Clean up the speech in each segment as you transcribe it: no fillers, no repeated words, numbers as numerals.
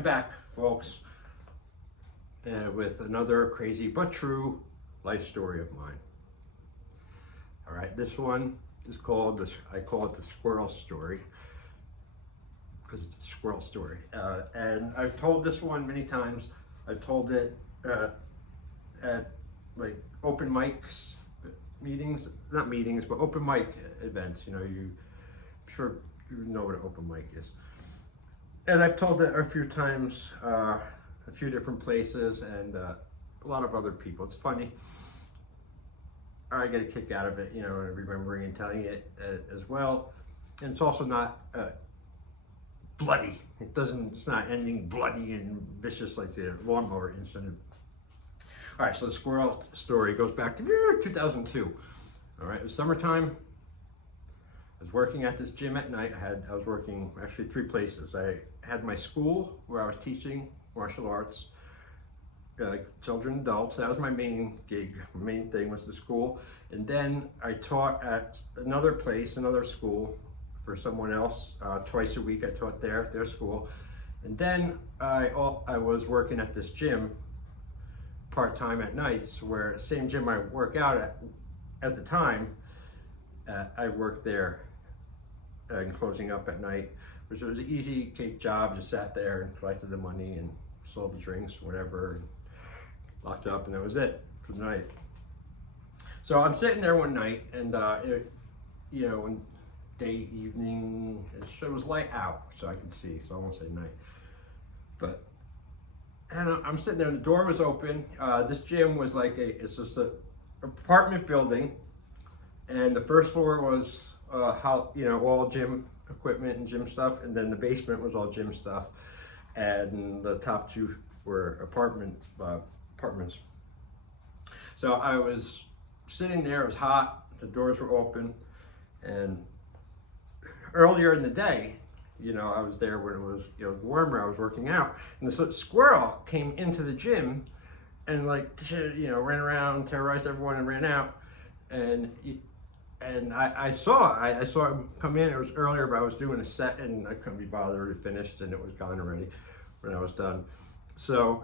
I'm back, folks, with another crazy but true life story of mine. All right, this one is called, I call it the Squirrel story, because it's the Squirrel story. And I've told this one many times. I've told it at like open mics, meetings, not meetings, but open mic events. You know, I'm sure you know what an open mic is. And I've told it a few times, a few different places, and a lot of other people. It's funny. I get a kick out of it, you know, remembering and telling it as well. And it's also not bloody. It's not ending bloody and vicious like the lawnmower incident. All right, so the squirrel story goes back to 2002. All right, it was summertime. I was working at this gym at night. I was working actually 3 places. I had my school where I was teaching martial arts, like children and adults. That was my main gig. My main thing was the school. And then I taught at another place, another school for someone else. Twice a week I taught their school. And then I was working at this gym part-time at nights, where same gym I work out at the time, I worked there and closing up at night, which was an easy cake job. Just sat there and collected the money and sold the drinks, whatever, and locked up, and that was it for the night. So I'm sitting there one night, and you know, one day, evening, it was light out, so I could see, so I won't say night. But and I'm sitting there, and the door was open. This gym was like it's just an apartment building, and the first floor was all gym equipment and gym stuff, and then the basement was all gym stuff, and the top 2 were apartments. So I was sitting there. It was hot. The doors were open, and earlier in the day, you know, I was there when it was, you know, warmer. I was working out, and this squirrel came into the gym, and like, you know, ran around, terrorized everyone, and ran out. And I saw him come in. It was earlier, but I was doing a set, and I couldn't be bothered. It finished, and it was gone already when I was done. So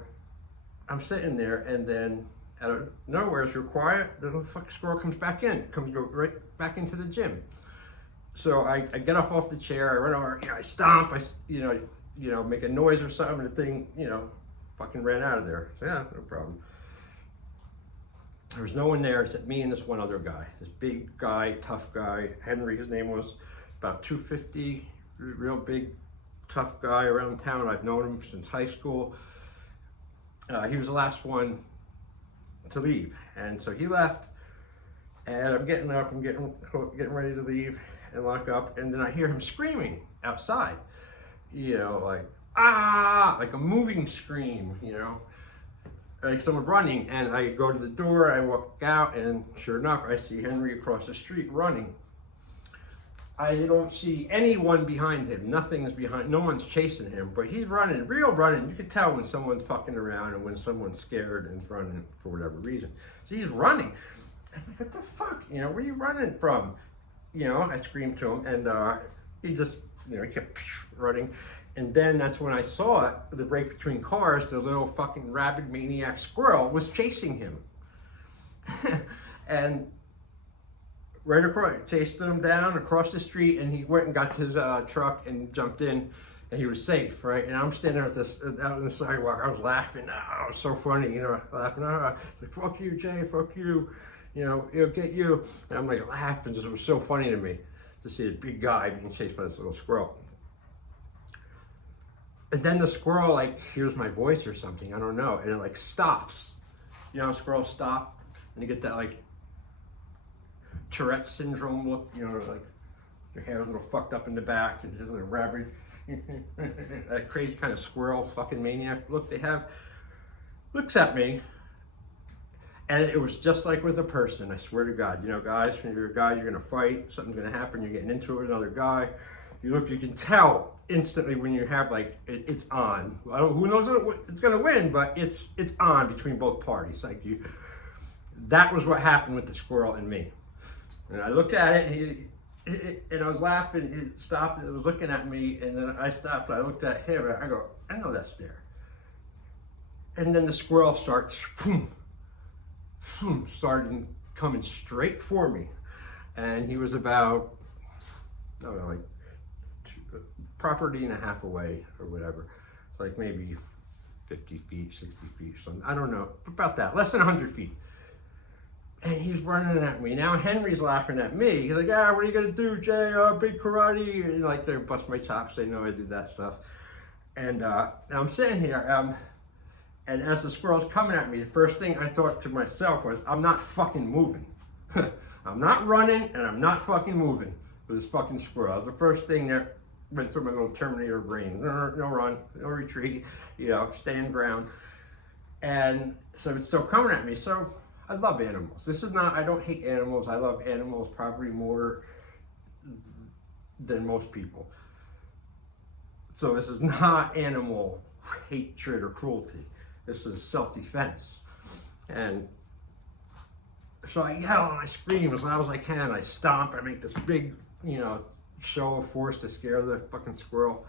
I'm sitting there, and then out of nowhere, it's real quiet. The little fucking squirrel comes back in, go right back into the gym. So I get off the chair, I run over, you know, I stomp, you know, make a noise or something, and the thing, you know, fucking ran out of there. So yeah, no problem. There was no one there except me and this one other guy, this big guy, tough guy, Henry, his name was, about 250, real big, tough guy around town. I've known him since high school. He was the last one to leave, and so he left, and I'm getting up, I'm getting ready to leave and lock up, and then I hear him screaming outside, you know, like, ah, like a moving scream, you know, like someone running. And I go to the door, I walk out, and sure enough, I see Henry across the street running. I don't see anyone behind him. Nothing's behind, no one's chasing him, but he's running, real running. You can tell when someone's fucking around and when someone's scared and is running for whatever reason. So he's running. I'm like, what the fuck? You know, where are you running from? You know, I screamed to him, and he just, you know, he kept running. And then that's when I saw it, the break between cars, the little fucking rabid maniac squirrel was chasing him. And right across, chased him down across the street, and he went and got his truck and jumped in, and he was safe, right? And I'm standing out on the sidewalk. I was laughing. Oh, it was so funny, you know, laughing. Like, fuck you, Jay, fuck you. You know, it'll get you. And I'm like laughing, just, it was so funny to me to see a big guy being chased by this little squirrel. And then the squirrel like hears my voice or something, I don't know, and it like stops. You know, squirrels stop, and you get that like Tourette's syndrome look, you know, like your hair is a little fucked up in the back, and just a rabid, that crazy kind of squirrel fucking maniac look they have. Looks at me. And it was just like with a person, I swear to God. You know, guys, when you're a guy, you're gonna fight, something's gonna happen, you're getting into it with another guy. You look, you can tell instantly when you have like, it's on. Who knows what it's gonna win, but it's on between both parties. Like that was what happened with the squirrel and me. And I looked at it, and I was laughing, he stopped and was looking at me, and then I stopped, I looked at him, and I go, I know that's there. And then the squirrel starts, started coming straight for me. And he was about, I don't know, like property and a half away or whatever. Like maybe 50 feet, 60 feet, something. I don't know, about that, less than 100 feet. And he's running at me. Now Henry's laughing at me. He's like, what are you gonna do, Jay? Big karate. And like, they bust my chops. They know I do that stuff. And I'm sitting here, and as the squirrel's coming at me, the first thing I thought to myself was, I'm not fucking moving. I'm not running, and I'm not fucking moving with this fucking squirrel. That was the first thing that went through my little Terminator brain. No run, no retreat, stand ground. And so it's still coming at me. So I love animals. This is not, I don't hate animals. I love animals probably more than most people. So this is not animal hatred or cruelty. This is self-defense. And so I yell and I scream as loud as I can. I stomp, I make this big, show of force to scare the fucking squirrel.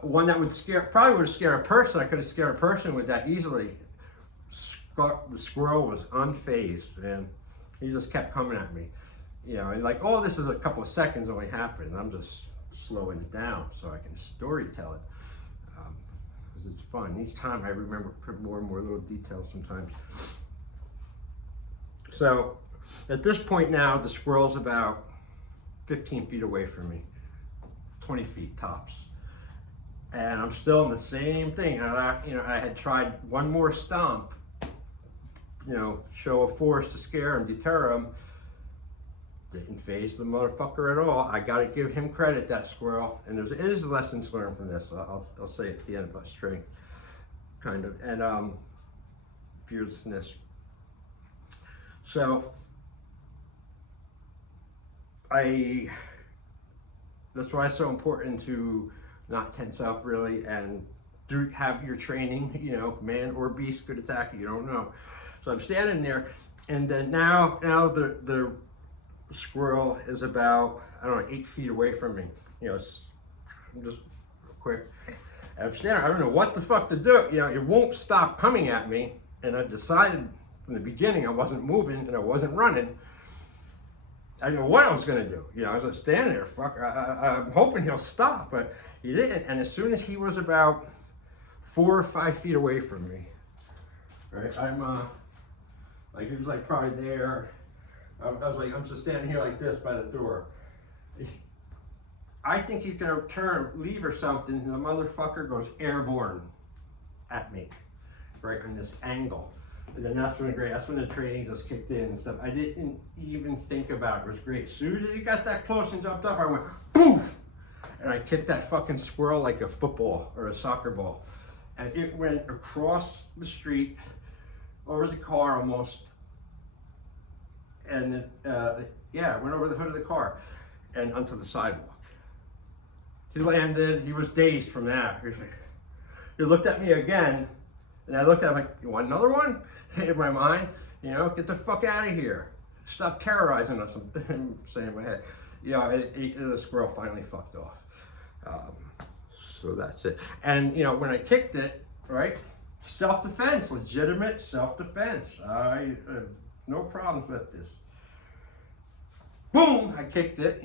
One that would probably would have scared a person. I could have scared a person with that easily. The squirrel was unfazed, and he just kept coming at me. And like, this is a couple of seconds only happened. I'm just slowing it down so I can story tell it. Because it's fun. Each time I remember more and more little details sometimes. So at this point now, the squirrel's about 15 feet away from me, 20 feet tops. And I'm still in the same thing. I had tried one more stomp, show of force to scare him, deter him. Didn't faze the motherfucker at all. I gotta give him credit, that squirrel. And there is lessons learned from this. I'll say at the end about strength, kind of, and fearlessness. So that's why it's so important to not tense up really, and have your training, man or beast could attack you, you don't know. So I'm standing there, and then now the squirrel is about, 8 feet away from me. I'm just quick. And I'm standing, I don't know what the fuck to do. It won't stop coming at me, and I decided from the beginning I wasn't moving and I wasn't running. I didn't know what I was gonna do. I was just standing there, I'm hoping he'll stop, but he didn't. And as soon as he was about 4 or 5 feet away from me, right, he was like probably there. I was like, I'm just standing here like this by the door. I think he's gonna leave or something, and the motherfucker goes airborne at me, right on this angle. And then that's when the training just kicked in and stuff. I didn't even think about it. It was great. As soon as he got that close and jumped up, I went poof, and I kicked that fucking squirrel like a football or a soccer ball, and it went across the street, over the car almost. And it went over the hood of the car and onto the sidewalk. He landed, he was dazed from that. He looked at me again, and I looked at him like, you want another one? In my mind, get the fuck out of here. Stop terrorizing us, I'm saying in my head. The squirrel finally fucked off. So that's it. And, when I kicked it, right, self-defense, legitimate self-defense. I no problems with this. Boom! I kicked it,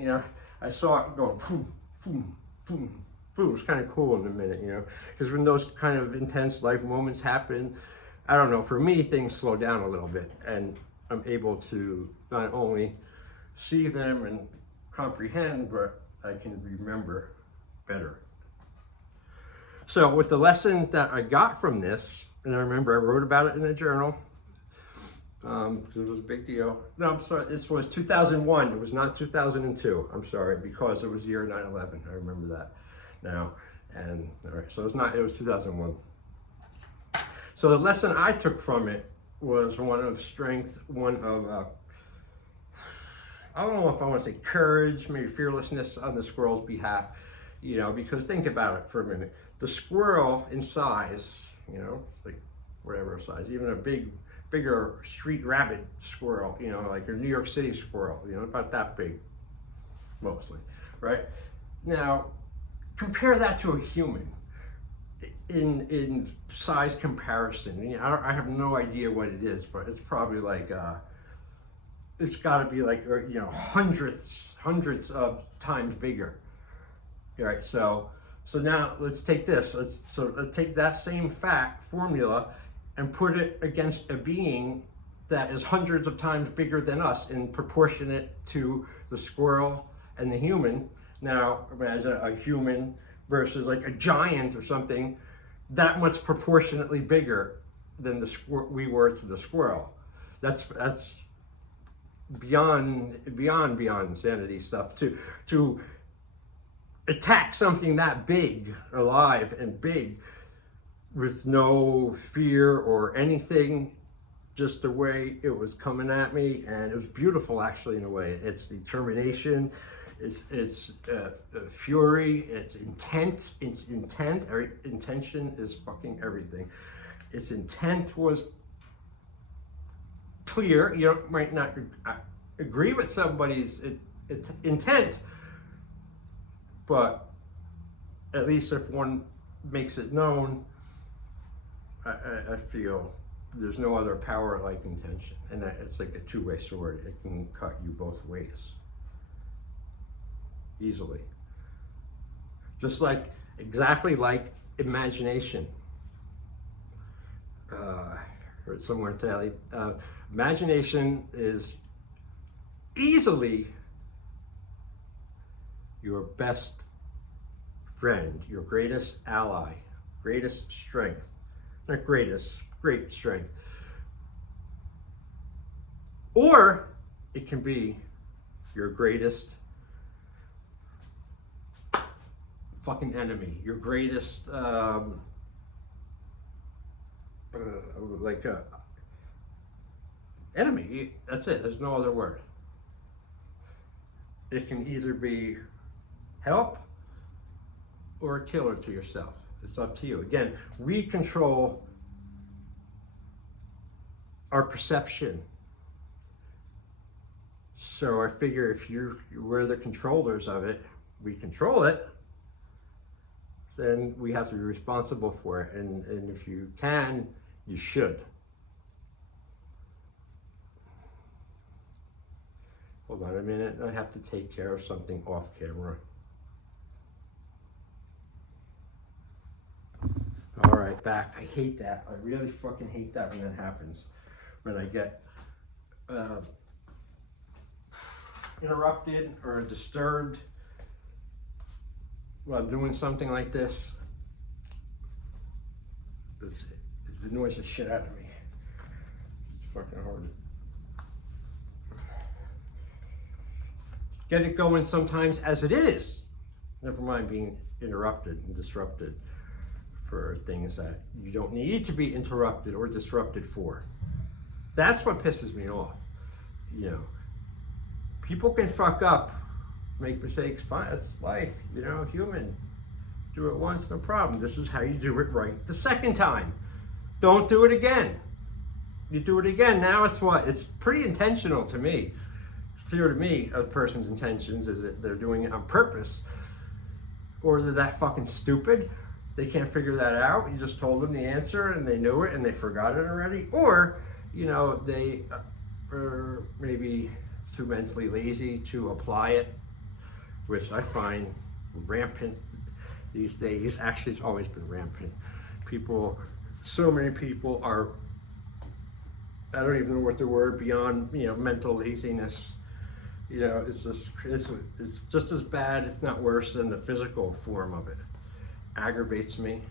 I saw it going boom, boom, boom, boom. It was kind of cool in a minute, because when those kind of intense life moments happen, I don't know, for me, things slow down a little bit, and I'm able to not only see them and comprehend, but I can remember better. So with the lesson that I got from this, and I remember I wrote about it in a journal, because it was a big deal. No, I'm sorry, this was 2001, it was not 2002, I'm sorry, because it was year 9/11, I remember that now. And all right, so it was 2001. So the lesson I took from it was one of strength, one of, I don't know if I want to say courage, maybe fearlessness on the squirrel's behalf, because think about it for a minute. The squirrel in size, like whatever size, even a bigger street rabbit squirrel, like a New York City squirrel, about that big, mostly, right? Now, compare that to a human. in size comparison. You know, I have no idea what it is, but it's probably like it's got to be like you know, hundreds of times bigger. All right, so now let's take this. Let's take that same fact formula and put it against a being that is hundreds of times bigger than us and proportionate to the squirrel and the human. Now imagine a human versus like a giant or something that much proportionately bigger than we were to the squirrel. That's beyond insanity stuff. To attack something that big, alive and big, with no fear or anything, just the way it was coming at me. And it was beautiful, actually, in a way. It's determination, it's fury, it's intent. Intention is fucking everything. Its intent was clear. You might not agree with somebody's intent, but at least if one makes it known, I feel there's no other power like intention. And it's like a two-way sword. It can cut you both ways easily. Just like, exactly like imagination. Heard somewhere today, imagination is easily your best friend, your greatest ally, greatest strength. Not greatest, great strength. Or it can be your greatest fucking enemy, your greatest enemy. That's it. There's no other word. It can either be help or a killer to yourself. It's up to you. Again, we control our perception. So I figure if we're the controllers of it, we control it, then we have to be responsible for it. And if you can, you should. Hold on a minute. I have to take care of something off camera. All right, back. I hate that. I really fucking hate that when that happens. When I get interrupted or disturbed while I'm doing something like this. It annoys the shit out of me. It's fucking hard. Get it going sometimes as it is. Never mind being interrupted and disrupted for things that you don't need to be interrupted or disrupted for. That's what pisses me off. You know, people can fuck up, make mistakes, fine, it's life, you know, human. Do it once, no problem. This is how you do it right the second time. Don't do it again. You do it again, now it's what? It's pretty intentional to me. It's clear to me a person's intentions is that they're doing it on purpose, or they're that fucking stupid. They can't figure that out. You just told them the answer and they knew it and they forgot it already. Or, you know, they are maybe too mentally lazy to apply it, which I find rampant these days. Actually, it's always been rampant. People, so many people are, I don't even know what the word, beyond, you know, mental laziness. You know, it's just as bad, if not worse, than the physical form of it. Aggravates me,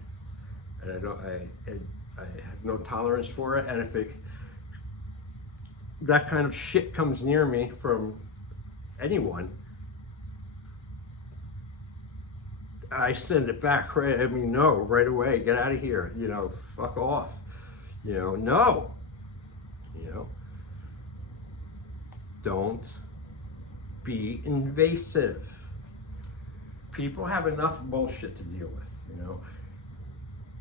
and I have no tolerance for it. And if that kind of shit comes near me from anyone, I send it back right. I mean, no, right away. Get out of here. You know, fuck off. You know, no. You know, don't be invasive. People have enough bullshit to deal with, you know.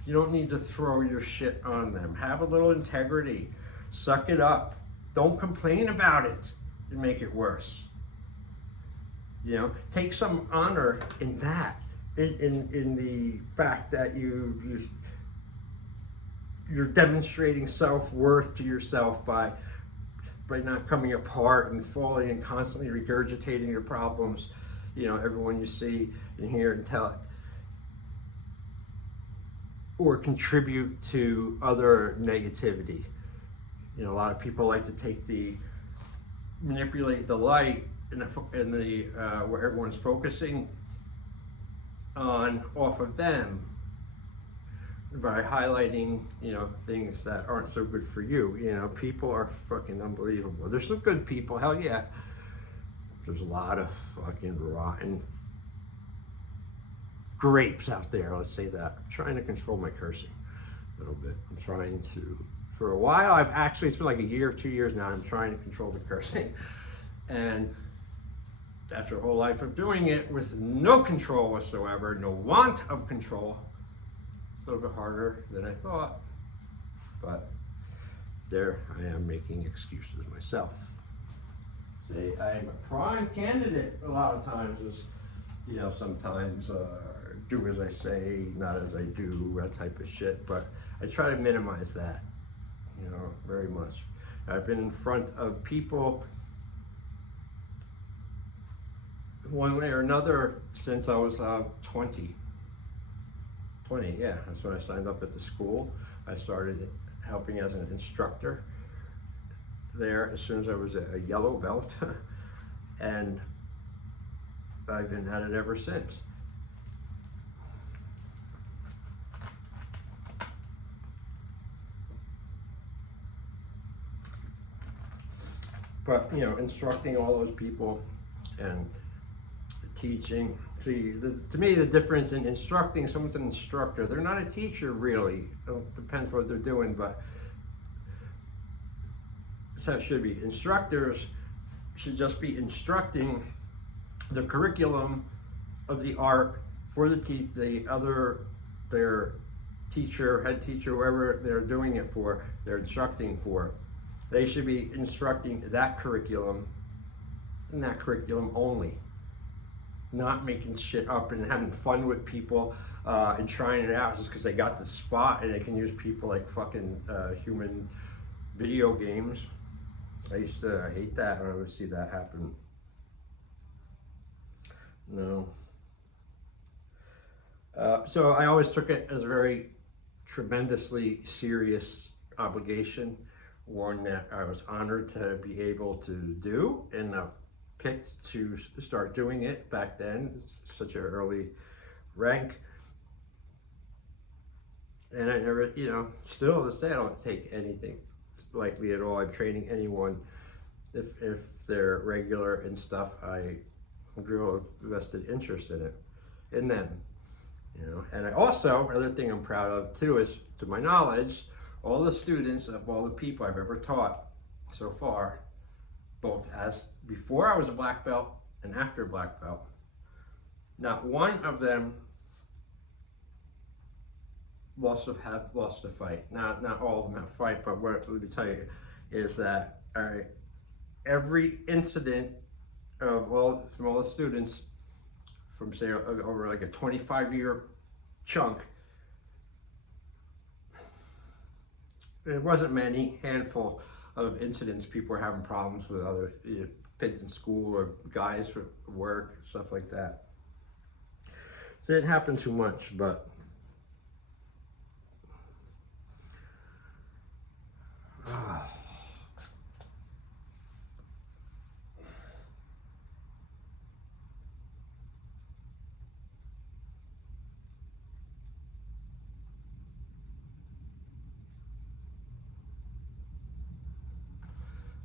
You don't need to throw your shit on them. Have a little integrity. Suck it up. Don't complain about it and make it worse. You know, take some honor in that. in the fact that you're demonstrating self-worth to yourself by not coming apart and falling and constantly regurgitating your problems, everyone you see and hear and tell, or contribute to other negativity. A lot of people like to manipulate the light in the where everyone's focusing on off of them by highlighting, things that aren't so good for you. People are fucking unbelievable. There's some good people, hell yeah. There's a lot of fucking rotten grapes out there, let's say that. I'm trying to control my cursing a little bit. I'm trying to, for a while, it's been like a year or 2 years now, I'm trying to control the cursing. And after a whole life of doing it with no control whatsoever, no want of control, a little bit harder than I thought, but there I am making excuses myself. See, I'm a prime candidate a lot of times, sometimes do as I say, not as I do, that type of shit, but I try to minimize that, very much. I've been in front of people one way or another since I was 20, yeah, that's when I signed up at the school. I started helping as an instructor there as soon as I was a yellow belt, and I've been at it ever since. But, instructing all those people and teaching. See, to me, the difference in instructing, someone's an instructor. They're not a teacher, really. It depends what they're doing, but that's how it should be. Instructors should just be instructing the curriculum of the art for their teacher, head teacher, whoever they're doing it for, they're instructing for. They should be instructing that curriculum and that curriculum only. Not making shit up and having fun with people and trying it out just because they got the spot and they can use people like fucking human video games. I hate that when I would see that happen. No. So I always took it as a very tremendously serious obligation, one that I was honored to be able to do, and picked to start doing it back then. It's such an early rank, and I never, still to this day I don't take anything lightly at all. I'm training anyone if they're regular and stuff. I grew a vested interest in them, and I also, another thing I'm proud of too is, to my knowledge, all the students of all the people I've ever taught so far, both as before I was a black belt and after a black belt, not one of them have lost a fight. Not all of them have a fight, but what let me tell you is that every incident from all the students from, say, over like a 25-year chunk, it wasn't many, handful of incidents. People were having problems with other kids in school or guys for work, stuff like that. So it didn't happen too much, but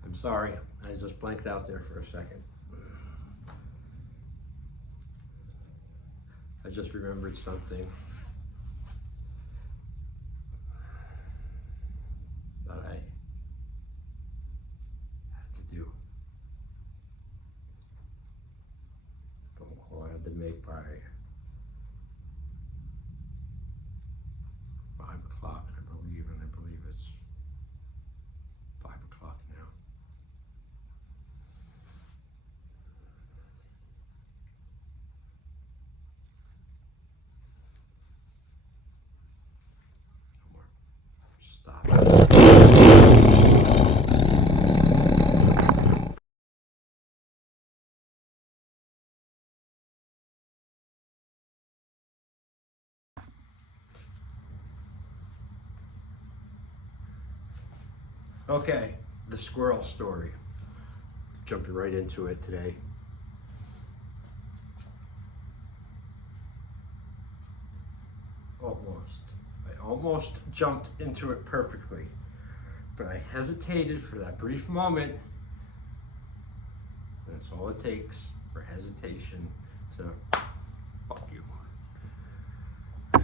I'm sorry, I just blanked out there for a second. I just remembered something that I had to do. Phone call I had to make by 5 o'clock, I believe it's 5 o'clock now. stop. Okay, the squirrel story. Jumping right into it today. Almost. I almost jumped into it perfectly, but I hesitated for that brief moment. That's all it takes for hesitation to fuck you.